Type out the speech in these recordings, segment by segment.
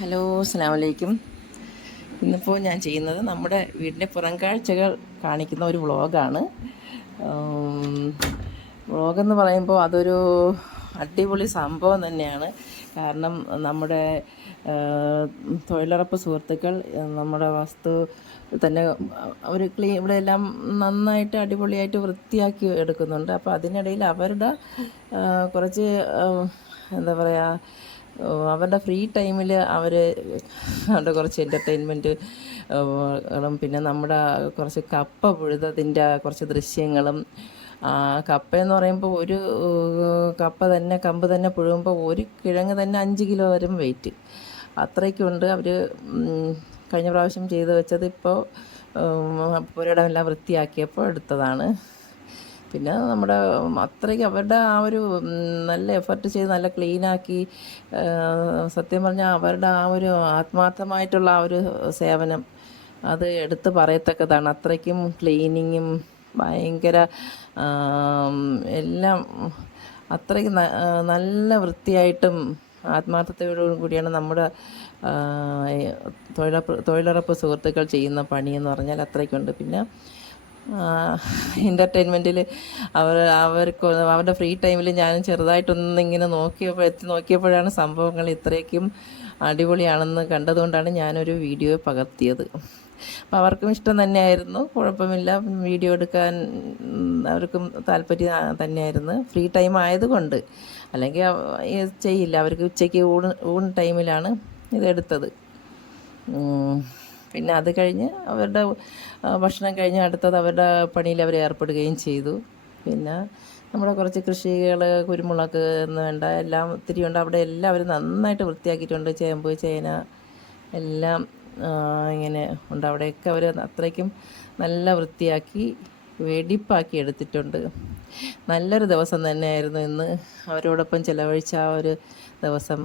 Hello, അസ്സലാമു അലൈക്കും. ഇന്നിപ്പോൾ ഞാൻ ചെയ്യുന്നത് നമ്മുടെ വീടിൻ്റെ പുറംകാഴ്ചകൾ കാണിക്കുന്ന ഒരു വ്ളോഗാണ്. വ്ളോഗെന്ന് പറയുമ്പോൾ അതൊരു അടിപൊളി സംഭവം തന്നെയാണ്. കാരണം നമ്മുടെ തൊഴിലുറപ്പ് സുഹൃത്തുക്കൾ നമ്മുടെ വസ്തു തന്നെ അവർ ഇവിടെ എല്ലാം നന്നായിട്ട് അടിപൊളിയായിട്ട് വൃത്തിയാക്കി എടുക്കുന്നുണ്ട്. അപ്പോൾ അതിനിടയിൽ അവരുടെ കുറച്ച് എന്താ പറയുക, അവരുടെ ഫ്രീ ടൈമിൽ അവരുടെ കുറച്ച് എൻ്റർടൈൻമെൻറ്റ് പിന്നെ നമ്മുടെ കുറച്ച് കപ്പ പുഴുതതിൻ്റെ കുറച്ച് ദൃശ്യങ്ങളും. കപ്പയെന്ന് പറയുമ്പോൾ ഒരു കമ്പ് തന്നെ പുഴുകുമ്പോൾ ഒരു കിഴങ്ങ് തന്നെ 5 കിലോ വരും വെയിറ്റ്. അത്രയ്ക്കുണ്ട്. അവർ കഴിഞ്ഞ പ്രാവശ്യം ചെയ്ത് വെച്ചത് ഇപ്പോൾ പുരയിടമെല്ലാം വൃത്തിയാക്കിയപ്പോൾ എടുത്തതാണ്. പിന്നെ നമ്മുടെ അത്രയ്ക്ക് അവരുടെ ആ ഒരു നല്ല എഫർട്ട് ചെയ്ത് നല്ല ക്ലീനാക്കി, സത്യം പറഞ്ഞാൽ അവരുടെ ആ ഒരു ആത്മാർത്ഥമായിട്ടുള്ള ആ ഒരു സേവനം അത് എടുത്ത് പറയത്തക്കതാണ്. അത്രയ്ക്കും ക്ലീനിങ്ങും ഭയങ്കര എല്ലാം അത്രയ്ക്ക് നല്ല വൃത്തിയായിട്ടും ആത്മാർത്ഥതയോടും കൂടിയാണ് നമ്മുടെ തൊഴിലുറപ്പ് സുഹൃത്തുക്കൾ ചെയ്യുന്ന പണിയെന്ന് പറഞ്ഞാൽ അത്രയ്ക്കുണ്ട്. പിന്നെ എൻ്റർടൈൻമെൻറ്റിൽ അവർക്ക് അവരുടെ ഫ്രീ ടൈമിൽ ഞാൻ ചെറുതായിട്ടൊന്നിങ്ങനെ നോക്കിയപ്പോഴാണ് സംഭവങ്ങൾ ഇത്രയ്ക്കും അടിപൊളിയാണെന്ന് കണ്ടതുകൊണ്ടാണ് ഞാനൊരു വീഡിയോ പകർത്തിയത്. അപ്പോൾ അവർക്കും ഇഷ്ടം തന്നെയായിരുന്നു, കുഴപ്പമില്ല. വീഡിയോ എടുക്കാൻ അവർക്കും താല്പര്യം തന്നെയായിരുന്നു, ഫ്രീ ടൈം ആയതുകൊണ്ട്. അല്ലെങ്കിൽ ചെയ്യില്ല. അവർക്ക് ഉച്ചയ്ക്ക് ഊണ് ടൈമിലാണ് ഇതെടുത്തത്. പിന്നെ അത് കഴിഞ്ഞ് അവരുടെ ഭക്ഷണം കഴിഞ്ഞ് അടുത്തത് അവരുടെ പണിയിൽ അവർ ഏർപ്പെടുകയും ചെയ്തു. പിന്നെ നമ്മുടെ കുറച്ച് കൃഷികൾ, കുരുമുളക് എന്ന് വേണ്ട എല്ലാം ഒത്തിരി ഉണ്ട്. അവിടെ എല്ലാം അവർ നന്നായിട്ട് വൃത്തിയാക്കിയിട്ടുണ്ട്. ചേമ്പ്, ചേന എല്ലാം ഇങ്ങനെ ഉണ്ട്. അവിടെയൊക്കെ അവർ അത്രയ്ക്കും നല്ല വൃത്തിയാക്കി വെടിപ്പാക്കി എടുത്തിട്ടുണ്ട്. നല്ലൊരു ദിവസം തന്നെയായിരുന്നു ഇന്ന്. അവരോടൊപ്പം ചിലവഴിച്ച ആ ഒരു ദിവസം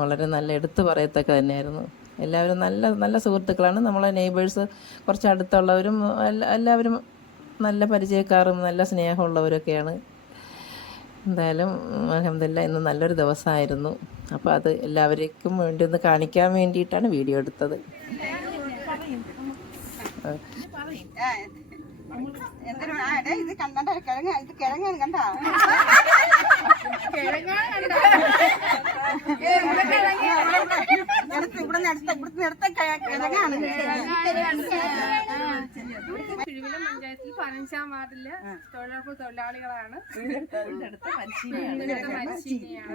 വളരെ നല്ല എടുത്തു പറയത്തക്ക തന്നെയായിരുന്നു. എല്ലാവരും നല്ല നല്ല സുഹൃത്തുക്കളാണ്. നമ്മളെ നെയ്ബേഴ്സ് കുറച്ച് അടുത്തുള്ളവരും എല്ലാവരും നല്ല പരിചയക്കാരും നല്ല സ്നേഹമുള്ളവരൊക്കെയാണ്. എന്തായാലും അൽഹംദുലില്ലാ ഇന്ന് നല്ലൊരു ദിവസമായിരുന്നു. അപ്പോൾ അത് എല്ലാവർക്കും വേണ്ടി ഒന്ന് കാണിക്കാൻ വേണ്ടിയിട്ടാണ് വീഡിയോ എടുത്തത്. ഇത് കണ്ട കിഴങ്ങ, ഇത് കിഴങ്ങാണ് കണ്ട കിഴുവിലം പഞ്ചായത്തിൽ 15-ാം വാർഡില് തൊഴിലുറപ്പ് തൊഴിലാളികളാണ്. മരിച്ചീനിയാണ്.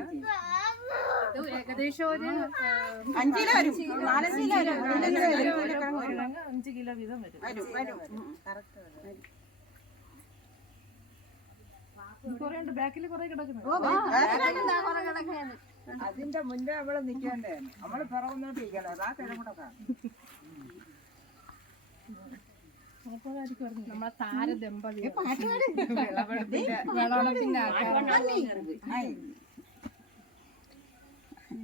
അത് ഏകദേശം ഒരു 5 കിലോ വരും, 4 കിലോ വരും, 5 കിലോ വീതം വരും. കുറെ ഉണ്ട്, ബാക്കിൽ കുറെ കിടക്കുന്നു. അതിന്റെ മുന്നേ അവള് നിക്കണ്ടേ, നമ്മള് പിറകുന്നോട്ടിരിക്കണേ. നമ്മളെ താരദമ്പതി വിളവെടുപ്പിന്റെ ആൾക്കാരാണ്. ഈ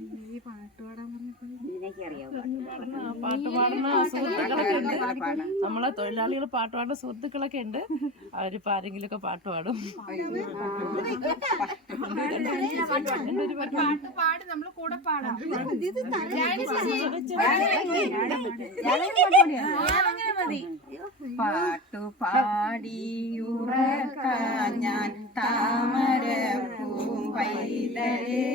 പാട്ട് പാടാൻ പാട്ട് പാടുന്ന സുഹൃത്തുക്കളൊക്കെ ഉണ്ട്. നമ്മളെ തൊഴിലാളികൾ പാട്ട് പാടുന്ന സുഹൃത്തുക്കളൊക്കെ ഉണ്ട്. അവരിപ്പോൾ ആരെങ്കിലുമൊക്കെ പാട്ട് പാടും. പാട്ട് പാടി നമ്മള് കൂടെ പാടാം. പാട്ടു പാടിയുറക്കാൻ ഞാൻ താമര പൂമ്പൈതലേ,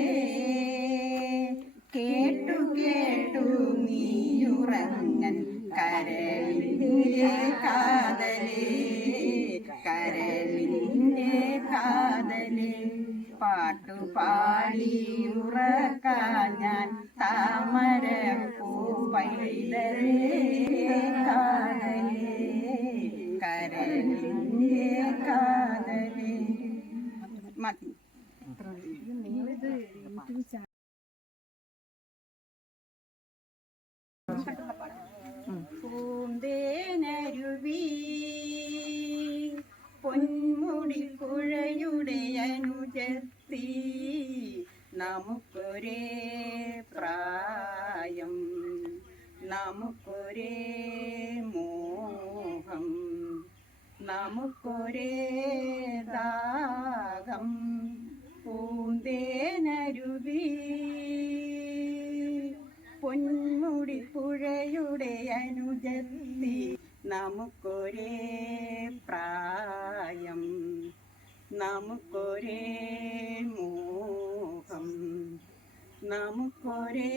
കേട്ടു കേട്ടു നീയുറങ്ങൻ കരളിന്റെ കാതലേ, കരളിന്റെ കാതലേ. പാട്ടു പാടിയുറക്കാൻ ഞാൻ താമര പൂമ്പൈതലേ, കാതലേ, കരളിന്റെ കാതലേ. മതി. പൂന്തേനരുവി പൊന്മുടി പുഴയുടെ അനുജത്തി, നമുക്കൊരേ പ്രായം, നമുക്കൊരേ മോഹം, നമുക്കൊരേ ദാഹം. പൂന്തേനരുവി പൊൻ നമുക്കൊരേ പ്രായം, നമുക്കൊരേ മോഹം, നമുക്കൊരേ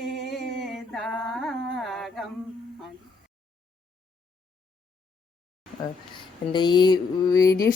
ദാഹം. എൻ്റെ ഈ വീഡിയോ